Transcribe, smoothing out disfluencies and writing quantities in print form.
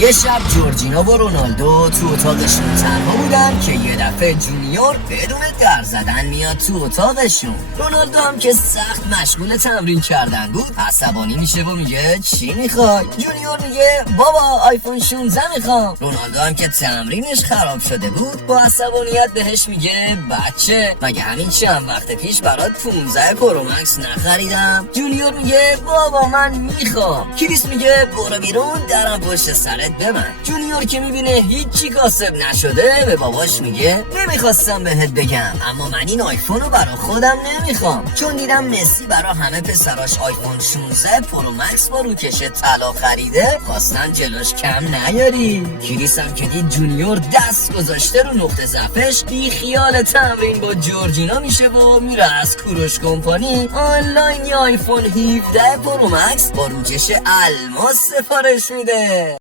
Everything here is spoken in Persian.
یه شب جورجینا و رونالدو تو اتاقشون تنها بودن که یه دفعه جونیور بدون در زدن میاد تو اتاقشون. رونالدو هم که سخت مشغول تمرین کردن بود عصبانی میشه و میگه چی میخوای؟ جونیور میگه بابا آیفون 16 میخوام. رونالدو هم که تمرینش خراب شده بود با عصبانیت بهش میگه بچه مگه همین چند وقت پیش برات 15 پرو مکس نخریدم؟ جونیور میگه بابا من میخوام. کریس میگه برو بیرون درم پشت سرت ببند. جونیور که میبینه هیچی کاسب نشده به باباش میگه نمیخواستم بهت بگم اما من این آیفون رو برا خودم نمیخوام، چون دیدم مسی برا همه پسراش آیفون 16 پرو مکس با روکش طلا خریده خواستن جلوش کم نیاری. کریس هم که دید جونیور دست گذاشته رو نقطه ضعفش بی خیال تمرین با جورجینا میشه و میره از کوروش کمپانی آنلاین آیفون 17 پرو مکس با روکش الماس سفارش میده.